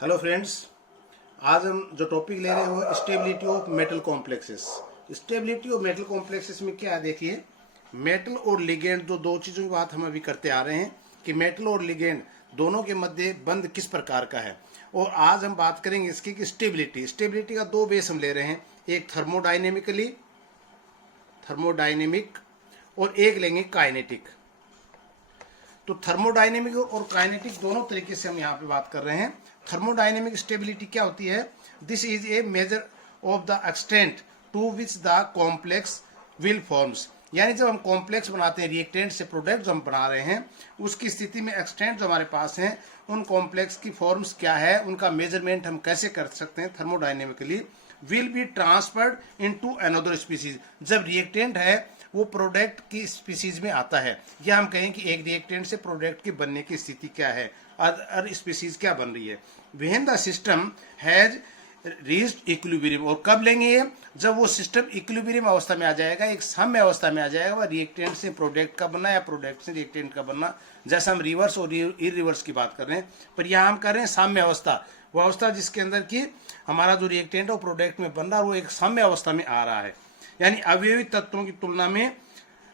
Hello friends, आज हम जो टॉपिक ले रहे हैं वो stability of metal complexes. Stability of metal complexes में क्या है, देखिए मेटल और लिगेंड दो चीज़ों की बात हम अभी करते आ रहे हैं कि मेटल और लिगेंड दोनों के मध्य बंध किस प्रकार का है। और आज हम बात करेंगे इसकी कि स्टेबिलिटी का दो बेस हम ले रहे हैं, एक थर्मोडाइनेमिक और एक लेंगे काइनेटिक। तो थर्मोडाइनेमिक और काइनेटिक दोनों तरीके से हम यहाँ पे बात कर रहे हैं। थर्मोडाइनेमिक स्टेबिलिटी क्या होती है? This is a measure of the extent to which the complex will forms. यानी जब हम कॉम्प्लेक्स बनाते हैं, रिएक्टेंट से प्रोडक्ट जो हम बना रहे हैं, उसकी स्थिति में एक्सटेंट जो हमारे पास है, उन कॉम्प्लेक्स की फॉर्म्स क्या है, उनका मेजरमेंट हम कैसे कर सकते हैं thermodynamically. Will be transferred into another species. जब रिएक्टेंट है वो प्रोडक्ट की स्पीसीज में आता है, या हम कहें कि एक रिएक्टेंट से प्रोडक्ट की बनने की स्थिति क्या है, अदर स्पीसीज क्या बन रही है। When the system has reached equilibrium. और कब लेंगे ये? जब वो सिस्टम इक्विलिब्रियम अवस्था में आ जाएगा, एक साम्य अवस्था में आ जाएगा, वह रिएक्टेंट से प्रोडक्ट का बनना या प्रोडक्ट से रिएक्टेंट का बनना। जैसा हम रिवर्स और इरिवर्स की बात कर रहे हैं, पर यहाँ हम कर रहे हैं साम्य अवस्था, वो अवस्था जिसके अंदर की हमारा जो रिएक्टेंट है वो प्रोडक्ट में बन रहा है, वो एक साम्य अवस्था में आ रहा है। यानी अवयवी तत्वों की तुलना में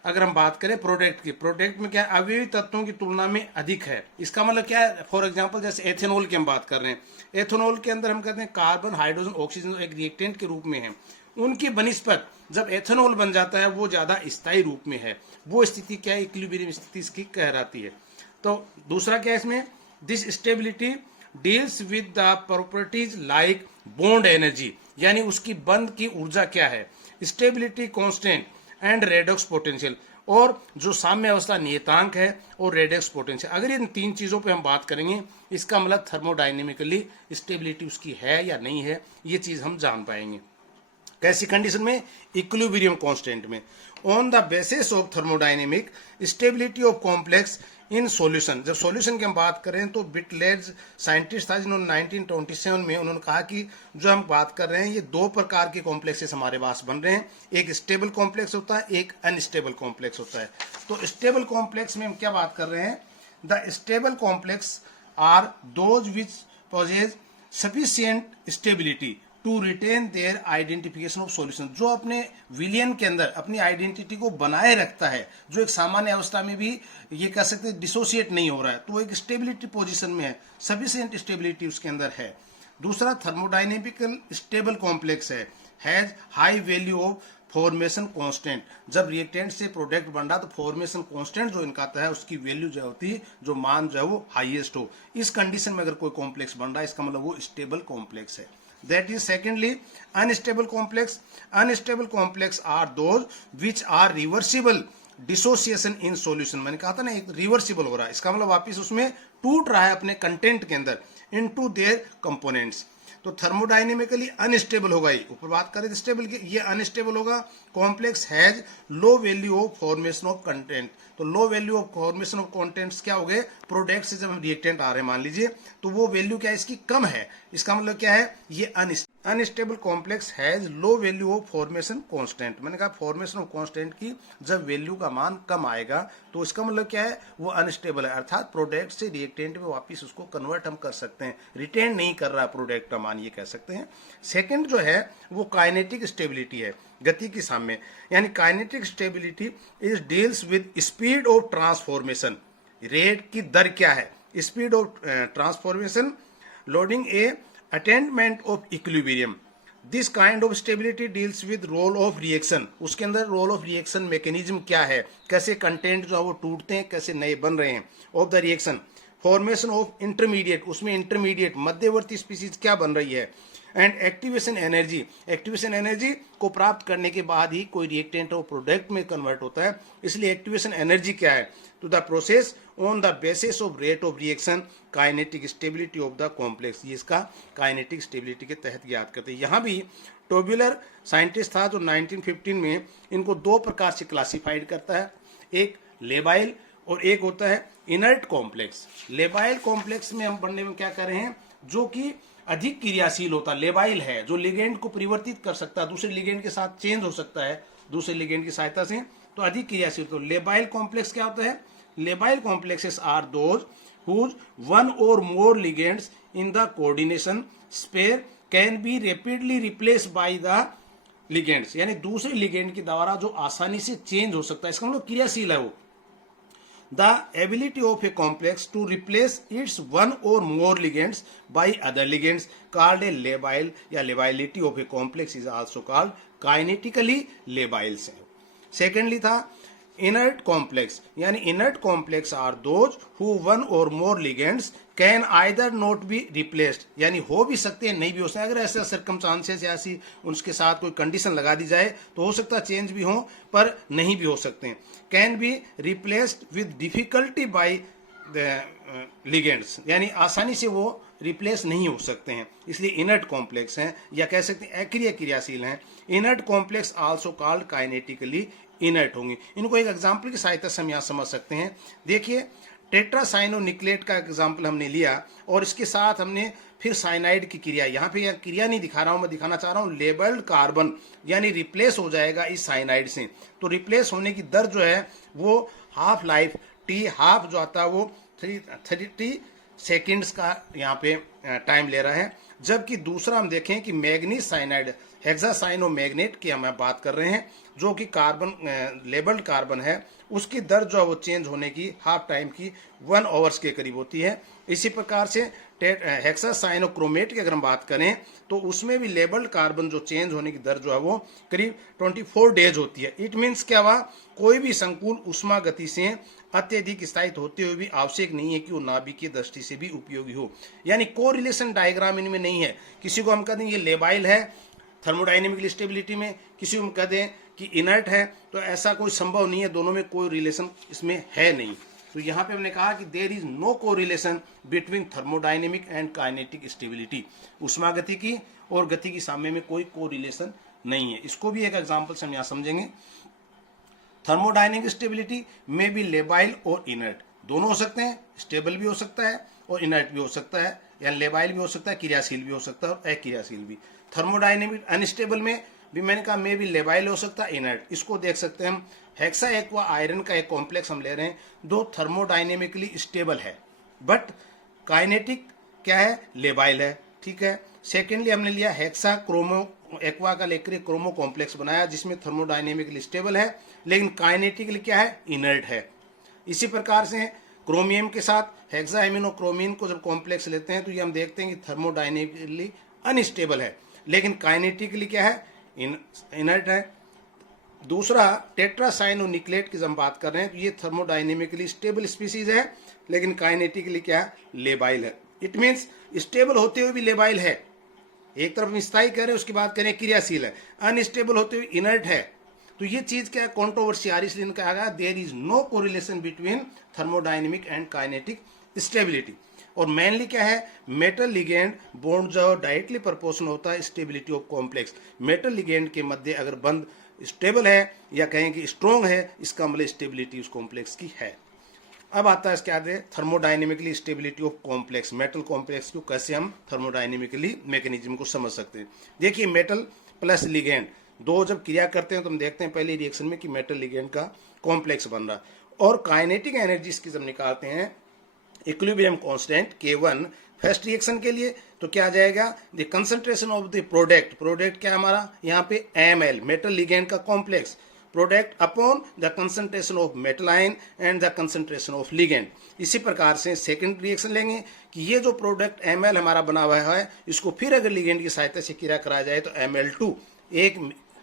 अगर हम बात करें प्रोडक्ट में क्या है, अवयवी तत्वों की तुलना में अधिक है। इसका मतलब क्या है? फॉर एग्जांपल जैसे एथेनॉल की हम बात कर रहे हैं, एथेनॉल के अंदर हम कहते हैं कार्बन, हाइड्रोजन, ऑक्सीजन एक रिएक्टेंट के रूप में है। उनकी बनिस्पत जब एथेनॉल बन जाता है वो ज्यादा स्थायी रूप में है। वो स्थिति क्या है? इक्विलिब्रियम स्थिति इसकी कहलाती है। तो दूसरा क्या है इसमें? This stability deals with the properties like bond energy. यानी उसकी बंध की ऊर्जा क्या है, stability constant and redox potential, और जो साम्य अवस्था नियतांक है और रेडॉक्स पोटेंशियल। अगर इन तीन चीजों पे हम बात करेंगे, इसका मतलब थर्मोडाइनेमिकली स्टेबिलिटी उसकी है या नहीं है, ये चीज हम जान पाएंगे। कैसी कंडीशन में? इक्विलिब्रियम कांस्टेंट में। On the basis of thermodynamic stability of complex in solution. जब सॉल्यूशन की हम बात करें तो बिटलेज साइंटिस्ट था जिन्होंने 1927 में उन्होंने कहा कि जो हम बात कर रहे हैं ये दो प्रकार के कॉम्प्लेक्सेस हमारे पास बन रहे हैं, एक स्टेबल कॉम्प्लेक्स होता है, एक अनस्टेबल कॉम्प्लेक्स होता है। तो स्टेबल कॉम्प्लेक्स में हम क्या बात कर रहे हैं? The stable complex are those which possess sufficient stability to retain their identification of solution. जो अपने विलियन के अंदर अपनी आइडेंटिटी को बनाए रखता है, जो एक सामान्य अवस्था में भी ये कह सकते हैं डिसोसिएट नहीं हो रहा है, तो एक स्टेबिलिटी पोजीशन में है, सफिशिएंट स्टेबिलिटी उसके अंदर है। दूसरा thermodynamical stable complex has high value of formation constant. जब रिएक्टेंट से प्रोडक्ट बन रहा तो फॉर्मेशन कांस्टेंट जो इनका आता है उसकी वैल्यू जो होती है, जो मान जो है वो हाईएस्ट हो। इस कंडीशन में अगर कोई कॉम्प्लेक्स बन रहा है, इसका मतलब वो स्टेबल कॉम्प्लेक्स है। That is secondly unstable complex. Unstable complex are those which are reversible dissociation in solution. मैंने कहा था ना एक रिवर्सिबल हो रहा है, इसका मतलब वापिस उसमें टूट रहा है अपने कंटेंट के अंदर इनटू देयर कंपोनेंट्स। तो थर्मोडाइनेमिकली अनस्टेबल होगा, ये ऊपर बात करें स्टेबल की, ये अनस्टेबल होगा। Complex has low value of formation of content. तो low value of formation of contents क्या हो गए? प्रोडक्ट से जब हम रिएक्टेंट आ रहे हैं मान लीजिए, तो वो वैल्यू क्या है इसकी? कम है। इसका मतलब क्या है? ये unstable complex has low value of formation constant. मैंने कहा फॉर्मेशन ऑफ कांस्टेंट की जब वैल्यू का मान कम आएगा तो इसका मतलब क्या है? वो अनस्टेबल है, अर्थात प्रोडक्ट से रिएक्टेंट में वापस उसको कन्वर्ट हम कर सकते हैं, रिटेन नहीं कर रहा प्रोडक्ट का मान, ये कह सकते हैं। सेकेंड जो है वो काइनेटिक स्टेबिलिटी है, गति की साम्य। यानी kinetic stability is deals with speed of transformation. Rate की दर क्या है? Speed of transformation loading a attainment of equilibrium. This kind of stability deals with role of reaction. उसके अंदर रोल ऑफ रिएक्शन मैकेनिज्म क्या है, कैसे कंटेंट जो है वो टूटते हैं, कैसे नए बन रहे हैं। Of the reaction formation of intermediate, उसमें इंटरमीडिएट मध्यवर्ती स्पीसीज क्या बन रही है। एंड एक्टिवेशन एनर्जी को प्राप्त करने के बाद ही कोई रिएक्टेंट और प्रोडक्ट में कन्वर्ट होता है, इसलिए एक्टिवेशन एनर्जी क्या है? To the process on the basis of rate of reaction kinetic stability of the complex. ये इसका काइनेटिक स्टेबिलिटी के तहत याद करते हैं। यहाँ भी टोब्यूलर साइंटिस्ट था जो 1915 में इनको दो प्रकार से क्लासिफाइड करता है, एक लेबाइल और एक होता है इनर्ट कॉम्प्लेक्स। लेबाइल कॉम्प्लेक्स में हम पढ़ने में क्या कर रहे हैं? जो कि अधिक क्रियाशील होता, लेबाइल है, जो लिगेंड को परिवर्तित कर सकता है, दूसरे लिगेंड के साथ चेंज हो सकता है दूसरे लिगेंड की सहायता से, तो अधिक क्रियाशील। तो लेबाइल कॉम्प्लेक्स क्या होता है? Labile complexes are those whose one or more ligands in the coordination sphere can be rapidly replace by the ligands, यानी दूसरे लिगेंड के द्वारा जो आसानी से चेंज हो सकता है, इसका मतलब क्रियाशील है वो। The ability of a complex to replace its one or more ligands by other ligands called a labile या lability of a complex is also called kinetically labile से। Secondly था inert complex, यानी inert complex are those who one or more ligands can either not be replaced, यानी हो भी सकते हैं नहीं भी हो सकते। अगर ऐसा सर्कमस्टांसेस या ऐसी उनके साथ कोई कंडीशन लगा दी जाए तो हो सकता है चेंज भी हो पर नहीं भी हो सकते हैं। Can be replaced with difficulty by ligands, यानी आसानी से वो रिप्लेस नहीं हो सकते हैं, इसलिए इनर्ट कॉम्प्लेक्स हैं या कह सकते हैं अक्रिय क्रियाशील हैं। Inert complex also called kinetically inert होंगे। इनको एक एग्जाम्पल की सहायता से हम यहाँ समझ सकते हैं। देखिए टेट्रासाइनोनिक्लेट का एग्जाम्पल हमने लिया और इसके साथ हमने फिर साइनाइड की क्रिया, यहाँ पे क्रिया नहीं दिखा रहा हूँ, मैं दिखाना चाह रहा हूँ लेबल्ड कार्बन यानी रिप्लेस हो जाएगा इस साइनाइड से। तो रिप्लेस होने की दर जो है वो हाफ लाइफ टी हाफ जो आता है वो 30 सेकेंड्स का यहाँ पे टाइम ले रहा है। जबकि दूसरा हम देखें कि मैग्नीज साइनाइड हेक्सासाइनोमैग्नेट की हम बात कर रहे हैं जो कि कार्बन लेबल्ड कार्बन है, उसकी दर जो है वो चेंज होने की हाफ टाइम की 1 आवर्स के करीब होती है। इसी प्रकार से हेक्सासाइनोक्रोमेट की अगर हम बात करें तो उसमें भी लेबल्ड कार्बन जो चेंज होने की दर जो है वो करीब 24 डेज होती है। इट मीन्स क्या हुआ, कोई भी संकुल उष्मा गति से अत्यधिक स्थायित्व होते हुए भी आवश्यक नहीं है कि वो नाभिकीय दृष्टि से भी उपयोगी हो, यानी को रिलेशन डायग्राम इनमें नहीं है। किसी को हम कह दें ये लेबाइल है थर्मोडाइनेमिक स्टेबिलिटी में, किसी को हम कह दें कि इनर्ट है, तो ऐसा कोई संभव नहीं है, दोनों में कोई रिलेशन इसमें है नहीं। तो यहाँ पे हमने कहा कि there is no correlation between thermodynamic and kinetic stability, उष्मागति की और गति की साम्य में कोई कोरिलेशन नहीं है। इसको भी एक एग्जांपल से हम यहाँ समझेंगे। थर्मोडाइनेमिक स्टेबिलिटी में भी लेबाइल और इनर्ट दोनों हो सकते हैं, स्टेबल भी हो सकता है और इनर्ट भी हो सकता है, या लेबाइल भी हो सकता है, क्रियाशील भी हो सकता है और अक्रियाशील भी। थर्मोडाइनेमिक अनस्टेबल में भी मैंने कहा में भी लेबाइल हो सकता है, इनर्ट। इसको देख सकते हैं हम, हेक्सा एक्वा आयरन का एक कॉम्प्लेक्स हम ले रहे हैं दो थर्मोडाइनेमिकली स्टेबल है बट काइनेटिक क्या है, लेबाइल है, ठीक है। सेकेंडली हमने लिया हेक्सा क्रोमो एक्वा का लेकर क्रोमो कॉम्प्लेक्स बनाया जिसमें थर्मोडाइनेमिकली स्टेबल है लेकिन काइनेटिकली क्या है, इनर्ट है। इसी प्रकार से क्रोमियम के साथ हेक्साएमिनोक्रोमीन को जब कॉम्प्लेक्स लेते हैं तो ये हम देखते हैं कि थर्मोडाइनेमिकली अनस्टेबल है लेकिन काइनेटिकली क्या है, इनर्ट है। दूसरा टेट्रासाइनोनिक्लेट की जब हम बात कर रहे हैं तो ये थर्मोडाइनेमिकली स्टेबल स्पीसीज है लेकिन काइनेटिकली क्या है, लेबाइल है। इट मीन्स स्टेबल होते हुए भी लेबाइल है, एक तरफ स्थायी कह रहे हैं उसकी बात करें क्रियाशील है, अनस्टेबल होते हुए इनर्ट है। तो ये चीज क्या है, कॉन्ट्रोवर्शियल, इसलिए कहा गया there is no correlation between thermodynamic and kinetic stability. और मेनली क्या है, मेटल लिगेंड बॉन्ड जो डायरेक्टली प्रोपोर्शनल होता है stability of complex. Metal ligand के मध्य अगर बंद स्टेबल है या कहें कि स्ट्रॉन्ग है, इसका मतलब स्टेबिलिटी उस कॉम्प्लेक्स की है। अब आता है इसके आगे thermodynamically stability of complex, metal complex को कैसे हम थर्मोडाइनेमिकली मैकेनिज्म को समझ सकते हैं। देखिए मेटल प्लस लिगेंड दो जब क्रिया करते हैं तो हम देखते हैं पहले रिएक्शन में कि मेटल लिगेंड का कॉम्प्लेक्स बन रहा है और काइनेटिक एनर्जी इसकी जब निकालते हैं equilibrium constant K1 first reaction के लिए तो क्या आ जाएगा, the concentration of the product क्या हमारा यहाँ पे ml मेटल लिगेंड का complex product upon the concentration of metal ion and the concentration of ligand. इसी प्रकार से सेकंड रिएक्शन लेंगे कि ये जो प्रोडक्ट ml हमारा बना हुआ है इसको फिर अगर लिगेंड की सहायता से क्रिया कराया जाए तो Ml2 एक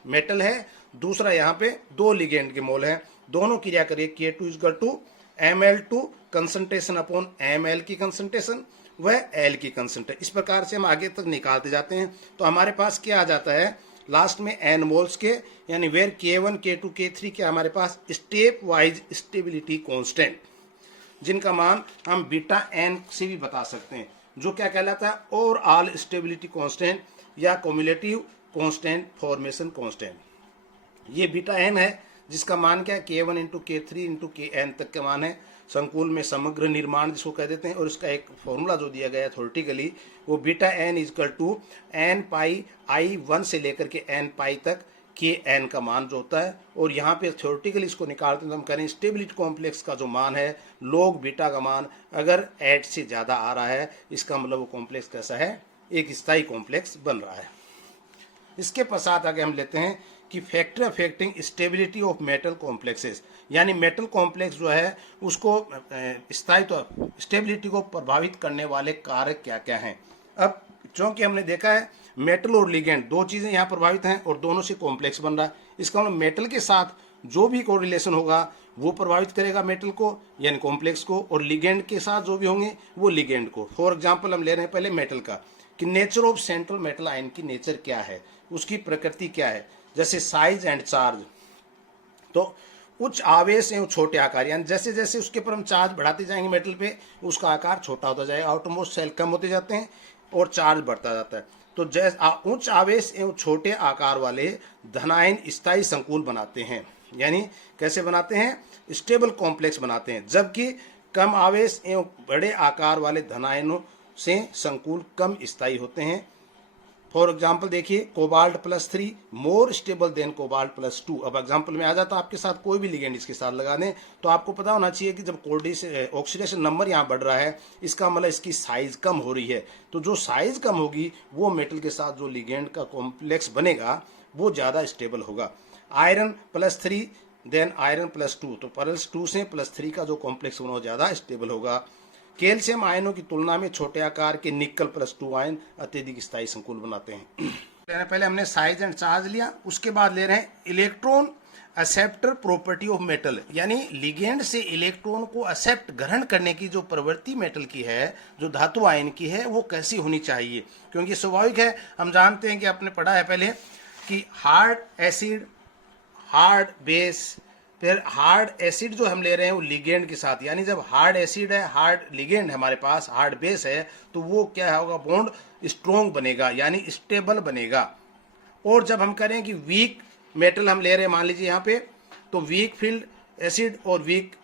मेटल है, दूसरा यहाँ पे दो लिगेंड के मोल है, दोनों क्रिया करिए K2 equal to Ml2 concentration upon Ml की कंसंट्रेशन व L की कंसंट्रेशन। इस प्रकार से हम आगे तक निकालते जाते हैं तो हमारे पास क्या आ जाता है लास्ट में n मोल्स के, यानी वेयर K1 K2 K3 के हमारे पास स्टेप वाइज स्टेबिलिटी कांस्टेंट जिनका मान हम बीटा n से भी बता सकते हैं, जो क्या कहलाता है ओवरऑल स्टेबिलिटी कांस्टेंट या क्युमुलेटिव कांस्टेंट फॉर्मेशन कांस्टेंट। ये बीटा n है जिसका मान क्या है K1 into K3 into Kn तक का मान है, संकुल में समग्र निर्माण जिसको कह देते हैं। और इसका एक फॉर्मूला जो दिया गया है थ्योरेटिकली वो beta n equal to n pi i 1 से लेकर के n पाई तक Kn का मान जो होता है, और यहाँ पे थ्योरेटिकली इसको निकालते हैं तो हम करें स्टेबिलिटी कॉम्प्लेक्स का जो मान है log बीटा का मान अगर 8 से ज़्यादा आ रहा है, इसका मतलब वो कॉम्प्लेक्स कैसा है, एक स्थायी कॉम्प्लेक्स बन रहा है। इसके पश्चात आगे हम लेते हैं कि factor affecting stability of metal complexes, यानी मेटल कॉम्प्लेक्स जो है उसको स्थायित्व स्टेबिलिटी को प्रभावित करने वाले कारक क्या क्या हैं। अब चूंकि हमने देखा है मेटल और लिगेंड दो चीज़ें यहाँ प्रभावित हैं और दोनों से कॉम्प्लेक्स बन रहा है, इसका मतलब मेटल के साथ जो भी कोरिलेशन होगा वो प्रभावित करेगा मेटल को यानी कॉम्प्लेक्स को, और लिगेंड के साथ जो भी होंगे वो लिगेंड को। फॉर एग्जाम्पल हम ले रहे हैं पहले मेटल का कि nature of central metal ion की नेचर क्या है, उसकी प्रकृति क्या है, जैसे साइज एंड चार्ज। तो उच्च आवेश एवं छोटे आकार, यानी जैसे जैसे उसके पर हम चार्ज बढ़ाते जाएंगे मेटल पे उसका आकार छोटा होता जाएगा, आउटरमोस्ट सेल कम होते जाते हैं और चार्ज बढ़ता जाता है। तो जैसे उच्च आवेश एवं छोटे आकार वाले धनायन स्थायी संकुल बनाते हैं, यानी कैसे बनाते हैं, स्टेबल कॉम्प्लेक्स बनाते हैं, जबकि कम आवेश एवं बड़े आकार वाले धनायनों से संकुल कम स्थायी होते हैं। फॉर एग्जाम्पल देखिए cobalt +3 more stable then cobalt +2। अब एग्जाम्पल में आ जाता आपके साथ कोई भी लिगेंड इसके साथ लगा दें तो आपको पता होना चाहिए कि जब ऑक्सीडेशन नंबर यहाँ बढ़ रहा है इसका मतलब इसकी साइज कम हो रही है, तो जो साइज कम होगी वो मेटल के साथ जो लिगेंड का कॉम्प्लेक्स बनेगा वो ज़्यादा स्टेबल होगा। आयरन +3 देन आयरन +2, तो +2 से +3 का जो कॉम्प्लेक्स बना वो ज़्यादा स्टेबल होगा। कैल्शियम आयनों की तुलना में छोटे आकार के निकल +2 आयन अत्यधिक स्थायी संकुल बनाते हैं। पहले हमने साइज एंड चार्ज लिया, उसके बाद ले रहे हैं electron acceptor property of metal, यानी लिगेंड से इलेक्ट्रॉन को एक्सेप्ट ग्रहण करने की जो प्रवृत्ति मेटल की है, जो धातु आयन की है, वो कैसी होनी चाहिए। क्योंकि स्वाभाविक है, हम जानते हैं कि आपने पढ़ा है पहले कि हार्ड एसिड, हार्ड बेस, फिर हार्ड एसिड जो हम ले रहे हैं वो लिगेंड के साथ, यानी जब हार्ड एसिड है, हार्ड लिगेंड है हमारे पास, हार्ड बेस है, तो वो क्या होगा, बॉन्ड स्ट्रॉन्ग बनेगा यानी स्टेबल बनेगा। और जब हम करें कि वीक मेटल हम ले रहे हैं मान लीजिए यहाँ पे, तो वीक फील्ड एसिड और वीक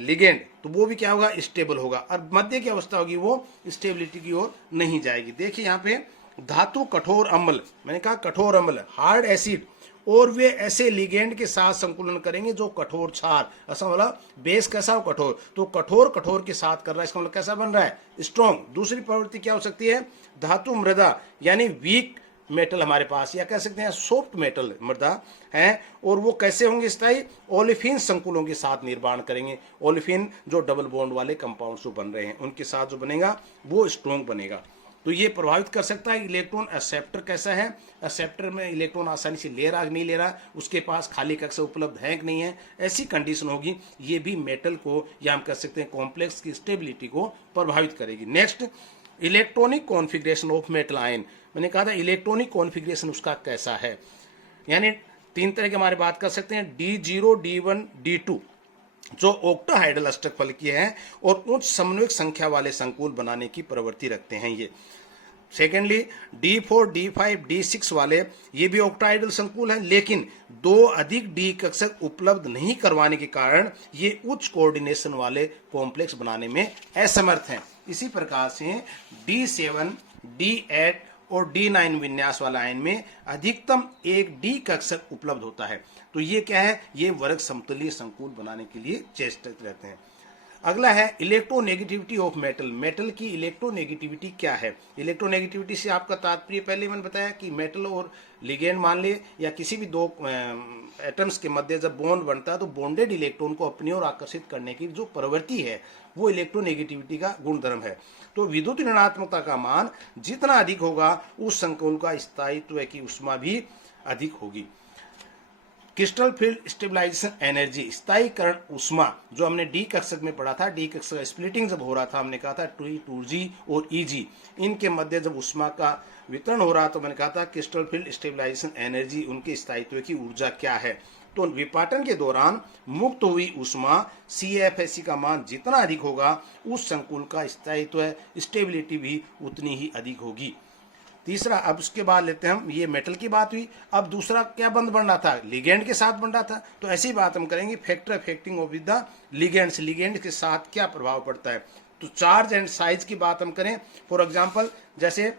लिगेंड, तो वो भी क्या होगा, स्टेबल होगा, और मध्य की अवस्था होगी वो स्टेबिलिटी की ओर नहीं जाएगी। देखिए यहाँ पे धातु कठोर अम्ल, मैंने कहा कठोर अम्ल, हार्ड एसिड, और वे ऐसे लिगेंड के साथ संकुलन करेंगे जो कठोर क्षार, ऐसा मतलब बेस कैसा हो, कठोर, तो कठोर कठोर के साथ कर रहा है, इसका मतलब कैसा बन रहा है, स्ट्रॉन्ग। दूसरी प्रवृत्ति क्या हो सकती है, धातु मृदा, यानी वीक मेटल हमारे पास, या कह सकते हैं सॉफ्ट मेटल मृदा है, और वो कैसे होंगे स्थायी, ओलिफिन संकुलों के साथ निर्माण करेंगे। ओलिफिन जो डबल बॉन्ड वाले कंपाउंड जो बन रहे हैं उनके साथ जो बनेगा वो स्ट्रॉन्ग बनेगा। तो ये प्रभावित कर सकता है इलेक्ट्रॉन एक्सेप्टर कैसा है, एक्सेप्टर में इलेक्ट्रॉन आसानी से ले रहा नहीं ले रहा, उसके पास खाली कक्षा उपलब्ध है कि नहीं है, ऐसी कंडीशन होगी, ये भी मेटल को या हम कह सकते हैं कॉम्प्लेक्स की स्टेबिलिटी को प्रभावित करेगी। Next, electronic configuration of metal ion, मैंने कहा था इलेक्ट्रॉनिक कॉन्फ़िगरेशन उसका कैसा है, यानी तीन तरह के हमारे बात कर सकते हैं, D0, D1, D2 जो ऑक्टाहाइड्रल अष्टक फलकीय हैं और उच्च समन्वयक संख्या वाले संकुल बनाने की प्रवृत्ति रखते हैं ये। सेकेंडली D4, D5, D6 वाले ये भी ऑक्टाहाइड्रल संकुल हैं, लेकिन दो अधिक डी कक्षक उपलब्ध नहीं करवाने के कारण ये उच्च कोऑर्डिनेशन वाले कॉम्प्लेक्स बनाने में असमर्थ हैं। इसी प्रकार से D7, D8 और D9 विन्यास वाला आयन में अधिकतम एक डी कक्षक उपलब्ध होता है। तो ये क्या है, ये वर्ग समतुल्य संकुल बनाने के लिए चेष्टित रहते हैं। अगला है इलेक्ट्रोनेगेटिविटी ऑफ मेटल, मेटल की इलेक्ट्रोनेगेटिविटी क्या है। इलेक्ट्रोनेगेटिविटी से आपका तात्पर्य पहले मैंने बताया कि मेटल और लिगेंड मान ले या किसी भी दो एटम्स के मध्य जब बॉन्ड बनता है तो बॉन्डेड इलेक्ट्रॉन को अपनी ओर आकर्षित करने की जो प्रवृत्ति है वो इलेक्ट्रोनेगेटिविटी का गुणधर्म है। तो विद्युत ऋणात्मकता का मान जितना अधिक होगा उस संकुल का स्थायित्व की ऊष्मा भी अधिक होगी। क्रिस्टल फील्ड स्टेबलाइजेशन एनर्जी, स्थायीकरण ऊष्मा, जो हमने डी कक्षक में पढ़ा था, डी कक्षक स्प्लिटिंग जब हो रहा था हमने कहा था 2G और EG, इनके मध्य जब ऊष्मा का वितरण हो रहा तो मैंने कहा था क्रिस्टल फील्ड स्टेबलाइजेशन एनर्जी, उनके स्थायित्व की ऊर्जा क्या है। तो विपाटन के दौरान मुक्त हुई ऊष्मा CFSE का मान जितना अधिक होगा उस संकुल का स्थायित्व स्टेबिलिटी भी उतनी ही अधिक होगी। तीसरा, अब उसके बाद लेते हैं हम, ये मेटल की बात हुई, अब दूसरा क्या बंद बन रहा था, लिगेंड के साथ बन रहा था। तो ऐसी बात हम करेंगे factor affecting of the ligands, ligand के साथ क्या प्रभाव पड़ता है। तो चार्ज एंड साइज की बात हम करें, फॉर एग्जांपल जैसे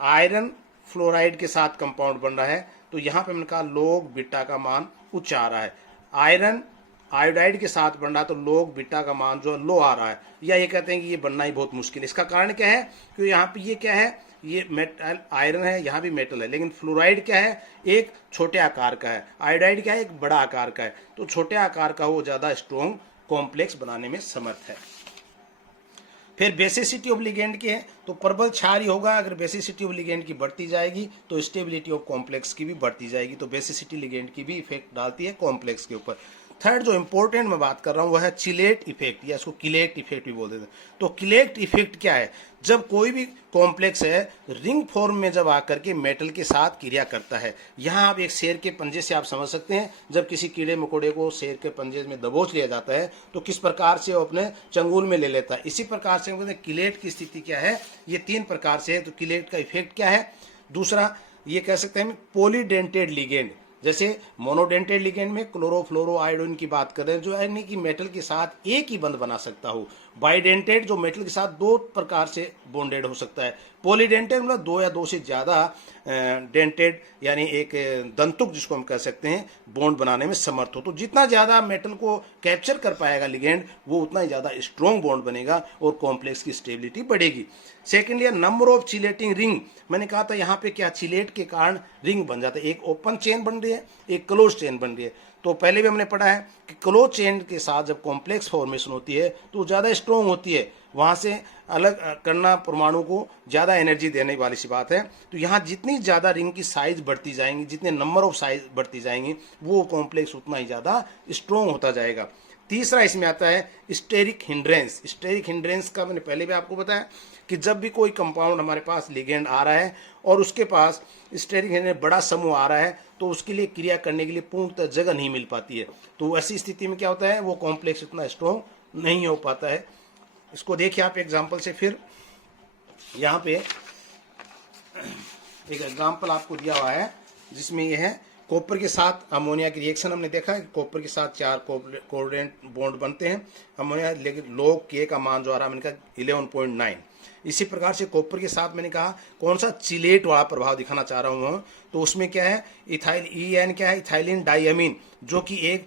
आयरन फ्लोराइड के साथ कंपाउंड बन रहा है तो यहाँ पे मैंने कहा log बीटा का मान उच्च आ रहा है। आयरन आयोडाइड के साथ बन रहा तो log बीटा का मान जो लो आ रहा है, या ये कहते हैं कि ये बनना ही बहुत मुश्किल है। इसका कारण क्या है? क्योंकि यहाँ पे ये क्या है, ये मेटल आयरन है, यहाँ भी मेटल है, लेकिन फ्लोराइड क्या है, एक छोटे आकार का है, आयोडाइड क्या है, एक बड़ा आकार का है। तो छोटे आकार का वो ज़्यादा स्ट्रॉन्ग कॉम्प्लेक्स बनाने में समर्थ है। फिर बेसिसिटी ऑफ लिगेंड की है, तो प्रबल क्षार ही होगा। अगर बेसिसिटी ऑफ लिगेंड की बढ़ती जाएगी तो स्टेबिलिटी ऑफ कॉम्प्लेक्स की भी बढ़ती जाएगी। तो बेसिसिटी लिगेंड की भी इफेक्ट डालती है कॉम्प्लेक्स के ऊपर। थर्ड जो इंपॉर्टेंट मैं बात कर रहा हूँ वह है चिलेट इफेक्ट, या इसको किलेट इफेक्ट भी बोल देते हैं। तो किलेट इफेक्ट क्या है? जब कोई भी कॉम्प्लेक्स है रिंग फॉर्म में जब आकर के मेटल के साथ क्रिया करता है, यहाँ आप एक शेर के पंजे से आप समझ सकते हैं, जब किसी कीड़े मकोड़े को शेर के पंजे में दबोच लिया जाता है तो किस प्रकार से वो अपने चंगुल में ले लेता है। इसी प्रकार से किलेट की स्थिति क्या है, ये 3 प्रकार से है। तो किलेट का इफेक्ट क्या है? दूसरा ये कह सकते हैं पॉलीडेंटेड लिगेंड, जैसे मोनोडेंटेड लिगेंड में क्लोरोफ्लोरो आयोडीन की बात कर रहे हैं, जो यानी कि मेटल के साथ एक ही बंध बना सकता हो। बाइडेंटेड जो मेटल के साथ 2 प्रकार से बॉन्डेड हो सकता है। पॉलीडेंटेड मतलब 2 या 2 से ज़्यादा डेंटेड यानी एक दंतुक जिसको हम कह सकते हैं बॉन्ड बनाने में समर्थ हो। तो जितना ज़्यादा मेटल को कैप्चर कर पाएगा लिगेंड, वो उतना ही ज़्यादा स्ट्रॉन्ग बॉन्ड बनेगा और कॉम्प्लेक्स की स्टेबिलिटी बढ़ेगी। Secondly number of chelating ring, मैंने कहा था यहाँ पे क्या चिलेट के कारण रिंग बन जाता है, एक ओपन चेन बन रही है, एक क्लोज चेन बन रही है। तो पहले भी हमने पढ़ा है कि क्लोज चेन के साथ जब कॉम्प्लेक्स फॉर्मेशन होती है तो ज़्यादा स्ट्रॉन्ग होती है, वहाँ से अलग करना परमाणु को ज़्यादा एनर्जी देने वाली सी बात है। तो यहाँ जितनी ज़्यादा रिंग की साइज बढ़ती जाएंगी, जितने नंबर ऑफ साइज बढ़ती जाएंगी, वो कॉम्प्लेक्स उतना ही ज़्यादा स्ट्रॉन्ग होता जाएगा। तीसरा इसमें आता है स्टेरिक हिंड्रेंस। स्टेरिक हिंड्रेंस का मैंने पहले भी आपको बताया कि जब भी कोई कंपाउंड हमारे पास लिगेंड आ रहा है और उसके पास स्टेरिक हिंड्रेंस बड़ा समूह आ रहा है, तो उसके लिए क्रिया करने के लिए पूर्णतः जगह नहीं मिल पाती है। तो ऐसी स्थिति में क्या होता है, वो कॉम्प्लेक्स इतना स्ट्रॉन्ग नहीं हो पाता है। इसको देखिए आप एग्जाम्पल से। फिर यहाँ पे एक एग्जाम्पल आपको दिया हुआ है जिसमें यह है कॉपर के साथ अमोनिया की रिएक्शन। हमने देखा है कॉपर के साथ 4 कोवलेंट बॉन्ड बनते हैं अमोनिया, लेकिन log K का मान जो आ रहा है मैंने कहा 11.9। इसी प्रकार से कॉपर के साथ मैंने कहा कौन सा चिलेट वाला प्रभाव दिखाना चाह रहा हूँ, तो उसमें क्या है इथाइल EN क्या है, इथाइलिन डाइअमीन, जो कि एक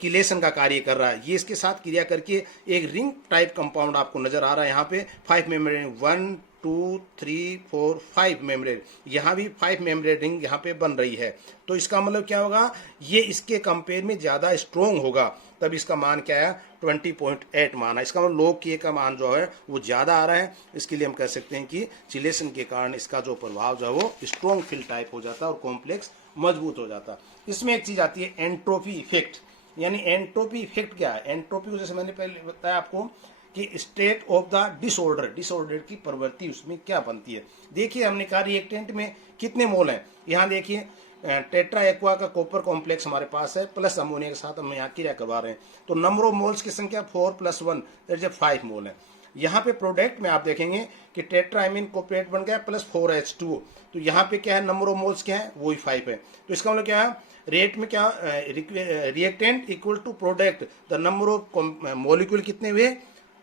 किलेशन का कार्य कर रहा है। ये इसके साथ क्रिया करके एक रिंग टाइप कंपाउंड आपको नजर आ रहा है। यहाँ पे 5 मेम्ब्रेन 1 2 3 4 5 मेम्ब्रेन, यहाँ भी 5 मेम्ब्रेन रिंग यहाँ पे बन रही है। तो इसका मतलब क्या होगा, ये इसके कंपेयर में ज़्यादा स्ट्रोंग होगा, तब इसका मान क्या है 20.8 मान है। इसका मतलब log K का मान जो है वो ज़्यादा आ रहा है। इसके लिए हम कह सकते हैं कि चिलेशन के कारण इसका जो प्रभाव जो है वो स्ट्रॉन्ग फिल टाइप हो जाता है और कॉम्प्लेक्स मजबूत हो जाता है। इसमें एक चीज़ आती है एंट्रोपी इफेक्ट। यानी एंट्रोपी इफेक्ट क्या है? एंट्रोपी को जैसे मैंने पहले बताया आपको कि स्टेट ऑफ द डिसऑर्डर की प्रवृत्ति उसमें क्या बनती है। देखिए हमने कहा रिएक्टेंट में कितने मोल हैं, यहाँ देखिए टेट्रा एक्वा का कॉपर कॉम्प्लेक्स हमारे पास है प्लस अमोनिया के साथ हम यहाँ क्रिया करवा रहे हैं। तो नंबर ऑफ मोल्स की संख्या 4 + 1 दैट इज 5 मोल है। यहाँ पे प्रोडक्ट में आप देखेंगे कि टेट्राइमिन कोऑपरेट बन गया प्लस 4H2। तो यहाँ पे क्या है नंबर ऑफ मोल्स क्या है, वही 5 है। तो इसका मतलब क्या है, रेट में क्या reactant equal to product, the number of molecule कितने हुए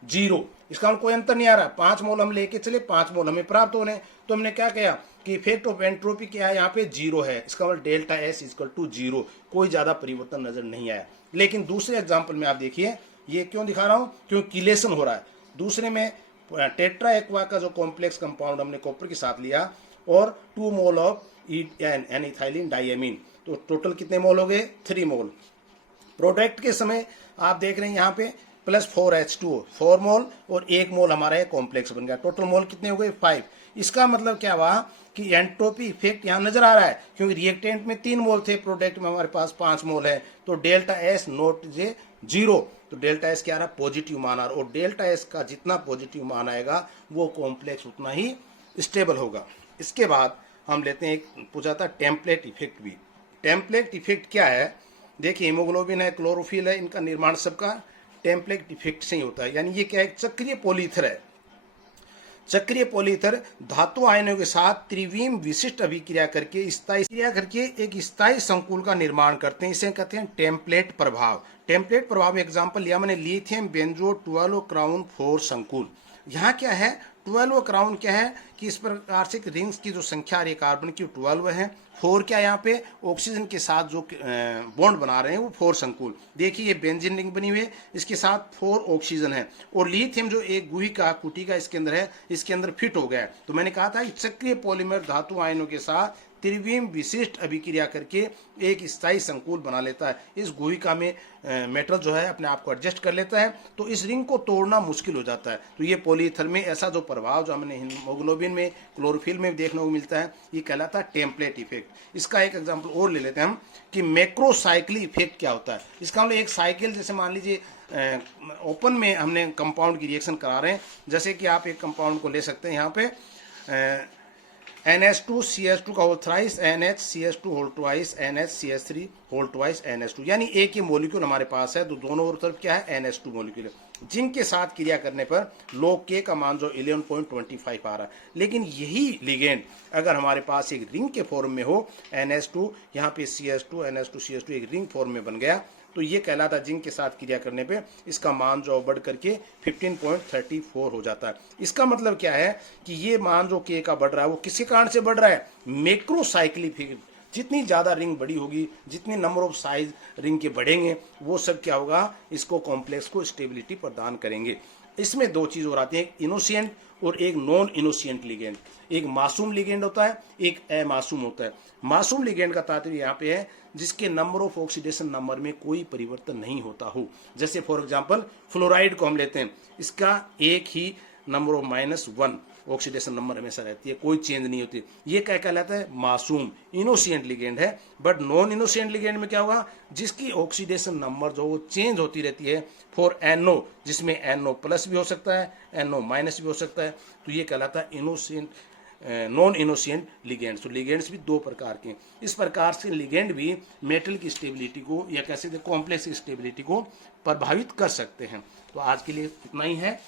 0। इसका कोई अंतर नहीं आ रहा। 5 मोल हम लेके चले, 5 मोल हमें प्राप्त हो रहे हैं। तो हमने क्या किया कि इफेक्ट ऑफ एंट्रोपी क्या है, यहाँ पे 0 है। इसका मतलब डेल्टा S = 0, कोई ज्यादा परिवर्तन नजर नहीं आया। लेकिन दूसरे एग्जाम्पल में आप देखिए, ये क्यों दिखा रहा हूँ, क्योंकि किलेशन हो रहा है। दूसरे में टेट्रा एक्वा का जो कॉम्प्लेक्स कंपाउंड हमने कॉपर के साथ लिया और 2 मोल ऑफ एन इथाइलिन डाइअमीन, तो टोटल कितने मोल हो गए 3 मोल। प्रोडक्ट के समय आप देख रहे हैं यहाँ पे प्लस 4H2 4 मोल और 1 मोल हमारा ये कॉम्प्लेक्स बन गया। टोटल मोल कितने हो गए 5। इसका मतलब क्या हुआ कि एंट्रोपी इफेक्ट यहाँ नजर आ रहा है, क्योंकि रिएक्टेंट में 3 मोल थे, प्रोडक्ट में हमारे पास 5 मोल है। तो डेल्टा S नॉट 0, तो डेल्टा S क्या आ रहा है पॉजिटिव मान आ रहा है। और डेल्टा S का जितना पॉजिटिव मान आएगा वो कॉम्प्लेक्स उतना ही स्टेबल होगा। इसके बाद हम लेते हैं एक पूछा था टेम्पलेट इफेक्ट भी। टेम्पलेट इफेक्ट क्या है, देखिए हीमोग्लोबिन है, क्लोरोफिल है, इनका निर्माण सबका टेम्पलेट इफेक्ट से ही होता है। यानी ये क्या है, चक्रीय पॉलीथर है। चक्रीय पॉलीथर धातु आयनों के साथ त्रिविम विशिष्ट अभिक्रिया करके एक स्थायी संकुल का निर्माण करते हैं। इसे कहते हैं टेम्पलेट प्रभाव। टेम्पलेट प्रभाव एग्जांपल लिया मैंने लिथियम बेंजो 12 क्राउन 4 संकुल। यहाँ क्या है 12 क्राउन क्या है कि इस प्रकार से रिंग्स की जो संख्या आ रही है कार्बन की 12 है। 4 क्या यहाँ पे ऑक्सीजन के साथ जो बॉन्ड बना रहे हैं वो 4 संकुल। देखिए ये बेंजीन रिंग बनी हुई है, इसके साथ 4 ऑक्सीजन है और लिथियम जो एक गुहिका कुटिका इसके अंदर है, इसके अंदर फिट हो गया है। तो मैंने कहा था कि सक्रिय पॉलीमर धातु आयनों के साथ त्रिविम विशिष्ट अभिक्रिया करके एक स्थायी संकुल बना लेता है। इस गुहिका में मेटल जो है अपने आप को एडजस्ट कर लेता है, तो इस रिंग को तोड़ना मुश्किल हो जाता है। तो ये पॉलीइथर में ऐसा जो प्रभाव जो हमने हीमोग्लोबिन में क्लोरोफिल में देखने को मिलता है, ये कहलाता है टेम्पलेट इफेक्ट। इसका एक एग्जाम्पल और ले लेते हैं हम कि मैक्रोसाइक्लिक इफेक्ट क्या होता है। इसका मतलब एक साइकिल, जैसे मान लीजिए ओपन में हमने कंपाउंड की रिएक्शन करा रहे हैं, जैसे कि आप एक कंपाउंड को ले सकते हैं यहाँ पे NH2CH2 का whole thrice NHCH2 whole twice NHCH3 whole twice NH2, यानी एक ही मॉलिक्यूल हमारे पास है, तो दोनों ओर तरफ क्या है NH2 मॉलिक्यूल है, जिनके साथ क्रिया करने पर log K का मान जो 11.25 आ रहा है। लेकिन यही लिगेंड अगर हमारे पास एक रिंग के फॉर्म में हो, NH2 यहाँ पे CH2 NH2CH2 एक रिंग फॉर्म में बन गया, तो ये कहलाता है जिंक के साथ क्रिया करने पे इसका मान जो बढ़ करके 15.34 हो जाता है। इसका मतलब क्या है कि ये मान जो K का बढ़ रहा है वो किसके कारण से बढ़ रहा है, मैक्रोसाइक्लिक। जितनी ज़्यादा रिंग बड़ी होगी, जितनी नंबर ऑफ साइज रिंग के बढ़ेंगे, वो सब क्या होगा, इसको कॉम्प्लेक्स को स्टेबिलिटी प्रदान करेंगे। इसमें दो चीज़ और आती है, एक इनोसिएंट और एक नॉन इनोसिएंट लिगेंड। एक मासूम लिगेंड होता है, एक अमासूम होता है। मासूम लिगेंड का तात्पर्य यहाँ पे है जिसके नंबर ऑफ ऑक्सीडेशन नंबर में कोई परिवर्तन नहीं होता हो। जैसे फॉर एग्जांपल फ्लोराइड को हम लेते हैं, इसका एक ही नंबर ऑफ -1 ऑक्सीडेशन नंबर हमेशा रहती है, कोई चेंज नहीं होती। ये क्या कहलाता है, मासूम इनोसिएंट लिगेंड है। बट नॉन इनोसिएंट लिगेंड में क्या होगा, जिसकी ऑक्सीडेशन नंबर जो वो चेंज होती रहती है। फॉर NO, जिसमें NO+ भी हो सकता है, NO- भी हो सकता है, तो ये कहलाता है इनोसिएंट नॉन इनोसिएंट लिगेंड्स। तो लिगेंड्स भी दो प्रकार के। इस प्रकार से लिगेंड भी मेटल की स्टेबिलिटी को या कैसे कॉम्प्लेक्स की स्टेबिलिटी को प्रभावित कर सकते हैं। तो आज के लिए इतना ही है।